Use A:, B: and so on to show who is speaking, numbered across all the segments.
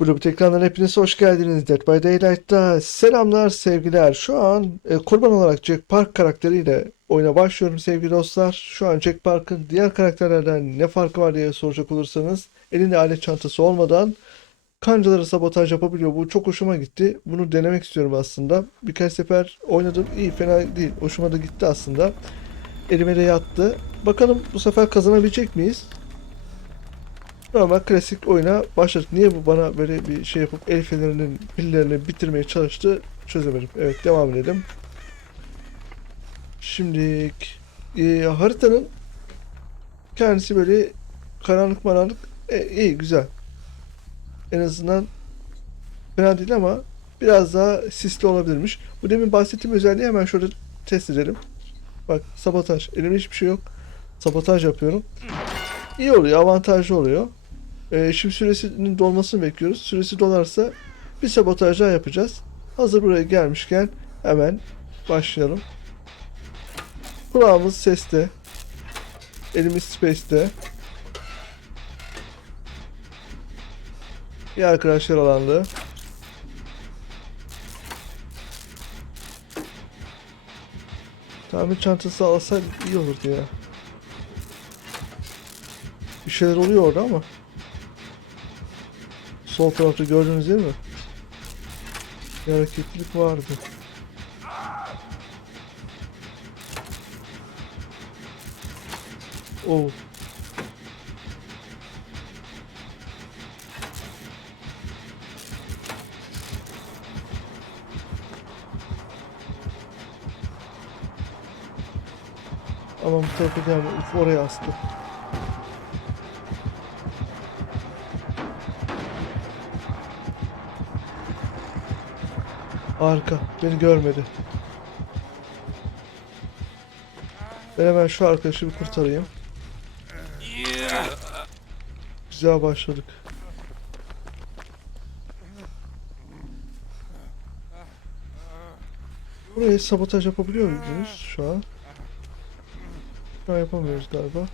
A: Blue ekranlarına hepiniz hoş geldiniz. Dead by Daylight'ta selamlar, sevgiler. Şu an e, kurban olarak Jack Park karakteriyle oyuna başlıyorum sevgili dostlar. Şu an Jack Park'ın diğer karakterlerden ne farkı var diye soracak olursanız elinde alet çantası olmadan kancaları sabotaj yapabiliyor. Bu çok hoşuma gitti. Bunu denemek istiyorum aslında. Birkaç sefer oynadım. İyi fena değil. Hoşuma da gitti aslında. Elime de yattı. Bakalım bu sefer kazanabilecek miyiz? Normal klasik oyuna başladık. Niye bu bana böyle bir şey yapıp el fenerinin pillerini bitirmeye çalıştı çözemedim. Evet devam edelim. Şimdi e, haritanın kendisi böyle karanlık maranlık e, iyi güzel. En azından fena değil ama biraz daha sisli olabilirmiş. Bu demin bahsettiğim özelliği hemen şurada test edelim. Bak sabotaj. Elimde hiçbir şey yok. Sabotaj yapıyorum. İyi oluyor, avantajlı oluyor. Ee, şimdi süresinin dolmasını bekliyoruz. Süresi dolarsa bir sabotaj daha yapacağız. Hazır buraya gelmişken hemen başlayalım. Kulağımız seste. Elimiz space'te. İyi arkadaşlar alandı. Tamir çantası alsaydık iyi olurdu ya. Bir şeyler oluyor orada ama. Sol tarafta gördünüz değil mi? Bir hareketlilik vardı. Oo. Ama bu tarafa gelme. Uf oraya astı. Harika. Beni görmedi. Ben hemen şu arkadaşı bir kurtarayım. Güzel başladık. Buraya sabotaj yapabiliyor muyuz şu an? Şu an yapamıyoruz galiba.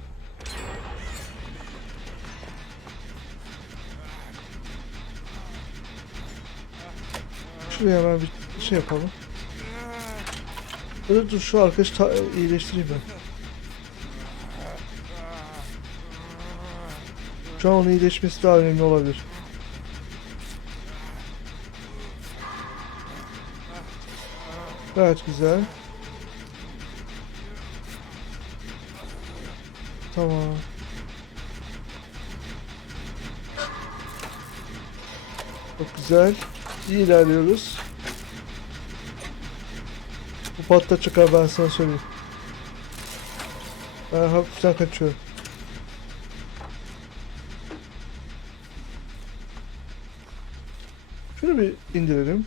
A: Şuraya hemen bir şey yapalım. Dur dur şu arkadaşı iyileştireyim ben. Şu an onun iyileşmesi daha önemli olabilir. Gayet güzel. Tamam. Çok güzel. İyi ilerliyoruz. Patla çıkar ben sana söyleyeyim. Ben hafiften kaçıyorum. Şunu bir indirelim.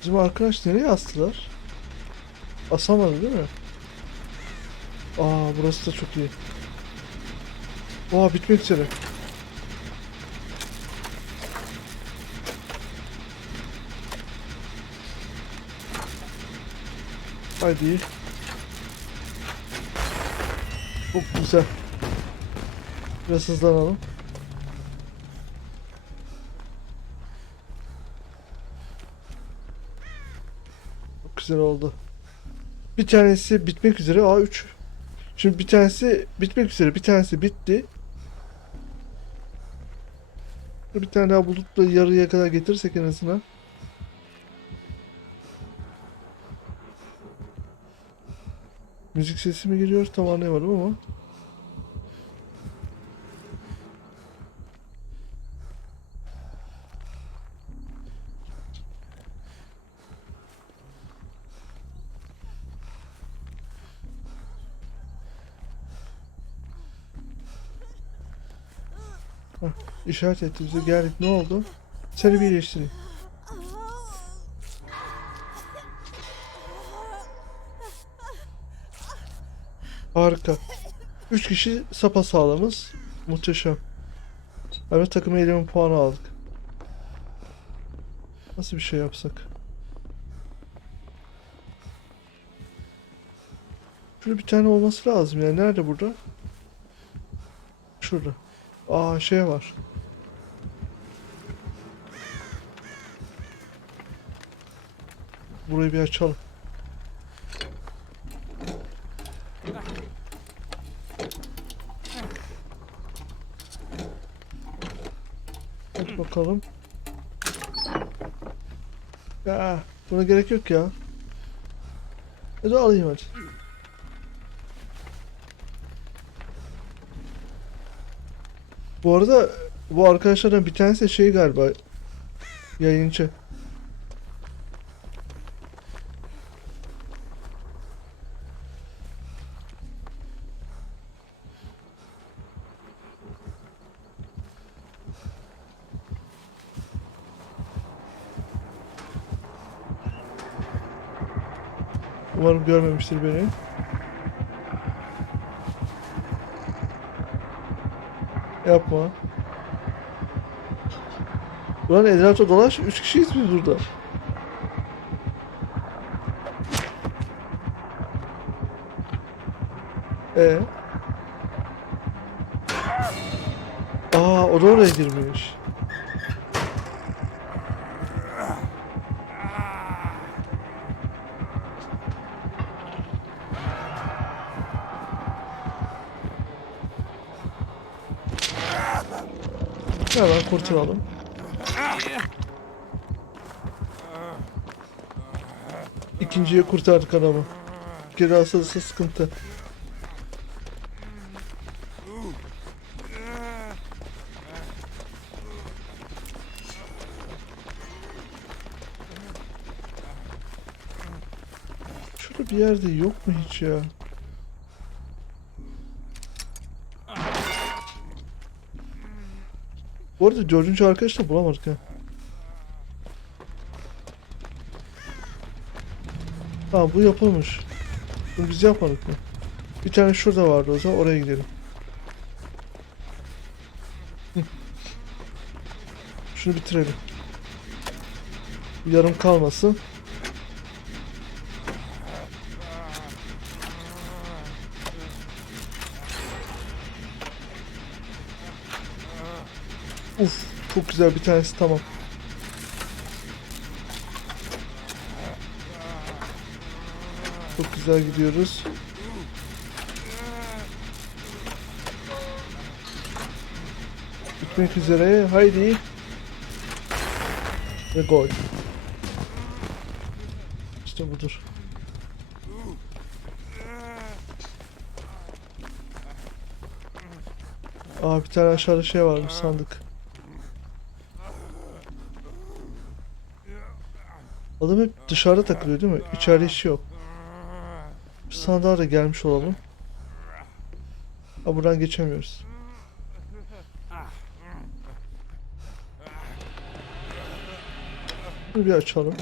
A: Bizim arkadaş nereye astılar? Asamadı değil mi? Aa burası da çok iyi. Aa bitmek üzere. Haydi. Çok güzel. Biraz hızlanalım. Çok güzel oldu. Bir tanesi bitmek üzere. A3. Şimdi bir tanesi bitmek üzere. Bir tanesi bitti. Bir tane daha bulup da yarıya kadar getirirsek en azından. Müzik sesi mi geliyor tam anlayamadım ama. Hah, işaret etti bize geldik ne oldu? Seni bir Harika. Üç kişi sapa sağlamız. Muhteşem. Hemen takım eylemi puanı aldık. Nasıl bir şey yapsak? Şurada bir tane olması lazım ya. Nerede burada? Şurada. Aa şey var. Burayı bir açalım. Hadi bakalım. Ya buna gerek yok ya. Hadi alayım hadi. Bu arada bu arkadaşlardan bir tanesi şey galiba yayıncı. Umarım görmemiştir beni. Yapma. Ulan etrafta dolaş. Üç kişiyiz biz burada. Ee? Aa o da oraya girmiş. Hemen kurtulalım. İkinciye kurtardık adamı. Asılırsa sıkıntı. Şurada bir yerde yok mu hiç ya? Bu arada dördüncü arkadaşı da bulamadık ha. Tamam bu yapılmış. Bunu biz yapmadık mı? Bir tane şurada vardı o zaman oraya gidelim. Şunu bitirelim. Yarım kalmasın. Çok güzel bir tanesi tamam. Çok güzel gidiyoruz. Bitmek üzere. Haydi. Ve gol. İşte budur. Aa bir tane aşağıda şey varmış sandık. Adam hep dışarıda takılıyor değil mi? İçeride işi yok. Bir sandığa da gelmiş olalım. Ha buradan geçemiyoruz. Bunu bir açalım.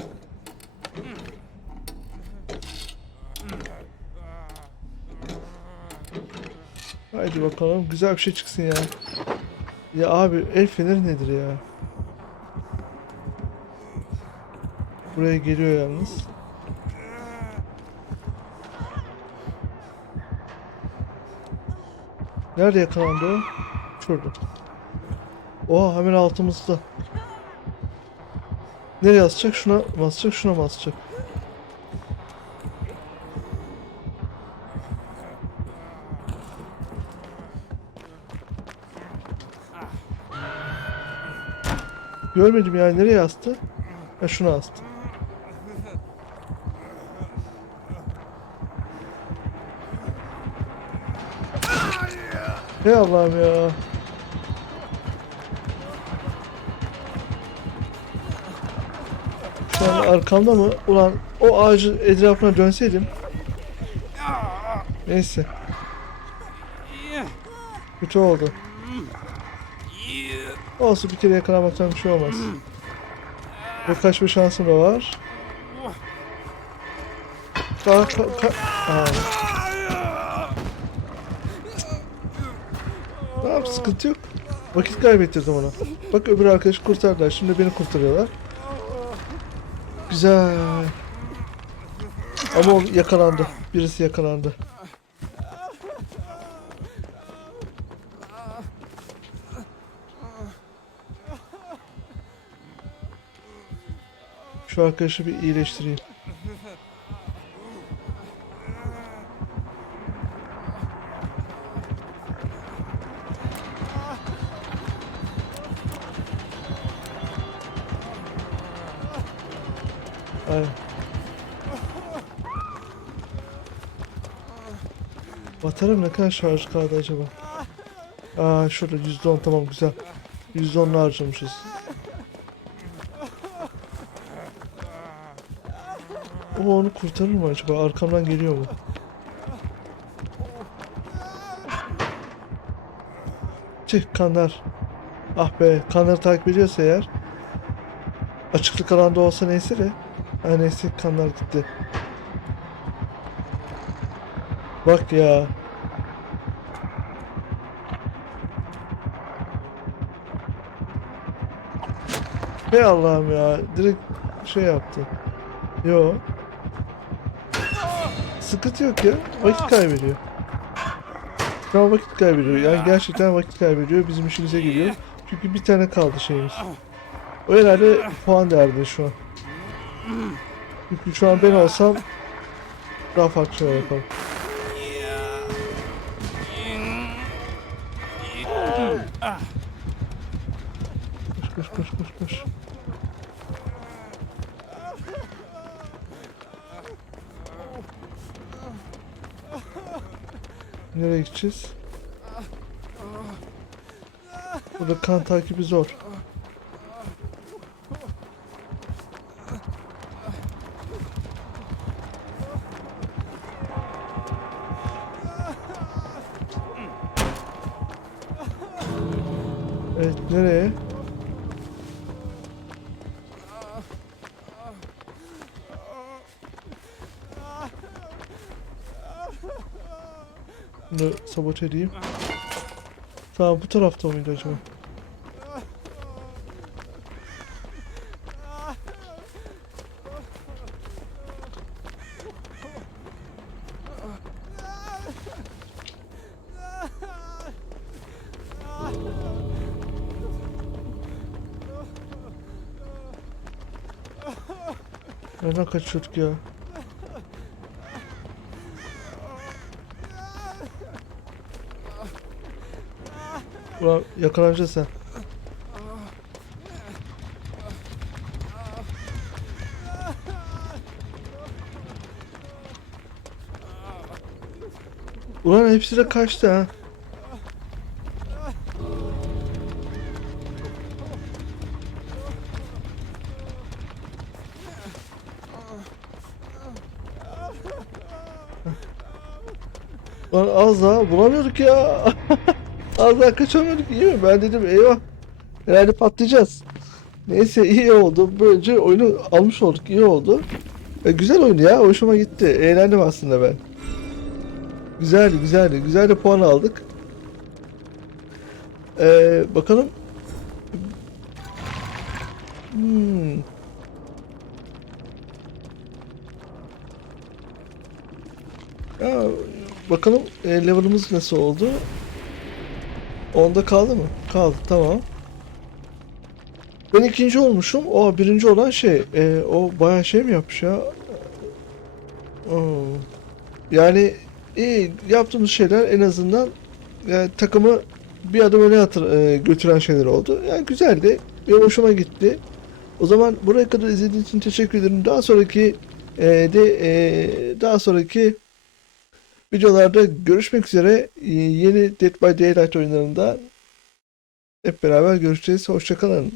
A: Haydi bakalım güzel bir şey çıksın ya. Ya abi el feneri nedir ya? Buraya geliyor yalnız. Nerede yakalandı o? Şurada. Oha hemen altımızda. Nereye asacak? Şuna basacak, şuna basacak. Görmedim yani nereye astı? Ha şuna astı. Hey Allah'ım ya. Şu arkamda mı? Ulan o ağacın etrafına dönseydim. Neyse. Kötü oldu. Olsun bir kere yakalamaktan bir şey olmaz. Ve kaçma şansım da var. Ka ka ka Aa. sıkıntı yok. Vakit kaybedeceğiz ona. Bak öbür arkadaş kurtardılar. Şimdi beni kurtarıyorlar. Güzel. Ama o yakalandı. Birisi yakalandı. Şu arkadaşı bir iyileştireyim. Batarım ne kadar şarj kaldı acaba? Aa şurada %10 tamam güzel. %10'unu harcamışız. O onu kurtarır mı acaba? Arkamdan geliyor mu? Çık kanlar. Ah be kanları takip ediyorsa eğer. Açıklık alanda olsa neyse de. Ha neyse kanlar gitti. Bak ya. Hey Allah'ım ya. Direkt şey yaptı. Yo. Sıkıntı yok ya. Vakit kaybediyor. Şu an vakit kaybediyor. Yani gerçekten vakit kaybediyor. Bizim işimize geliyor. Çünkü bir tane kaldı şeyimiz. O herhalde puan derdi şu an. Çünkü şu an ben olsam daha farklı şeyler yaparım. Koş koş koş koş koş. Nereye gideceğiz? Burada kan takibi zor. Bunu sabote edeyim. Tamam bu tarafta mıydı acaba? Nereden kaçıyorduk ya? Ulan yakalanacağız sen. Ulan hepsi de kaçtı ha. Lan az daha bulamıyorduk ya. az daha kaçamıyorduk iyi mi? Ben dedim eyvah. Herhalde patlayacağız. Neyse iyi oldu. Böylece oyunu almış olduk. iyi oldu. E, güzel oyun ya. Hoşuma gitti. Eğlendim aslında ben. Güzeldi güzeldi. Güzel de puan aldık. Ee, bakalım. Hmm. Ya, bakalım e, level'ımız nasıl oldu? Onda kaldı mı? Kaldı tamam. Ben ikinci olmuşum. O birinci olan şey. e, o bayağı şey mi yapmış ya? Oo. Yani iyi yaptığımız şeyler en azından yani takımı bir adım öne atır, e, götüren şeyler oldu. Yani güzeldi. Benim hoşuma gitti. O zaman buraya kadar izlediğiniz için teşekkür ederim. Daha sonraki e, de e, daha sonraki videolarda görüşmek üzere. E, yeni Dead by Daylight oyunlarında hep beraber görüşeceğiz. Hoşçakalın.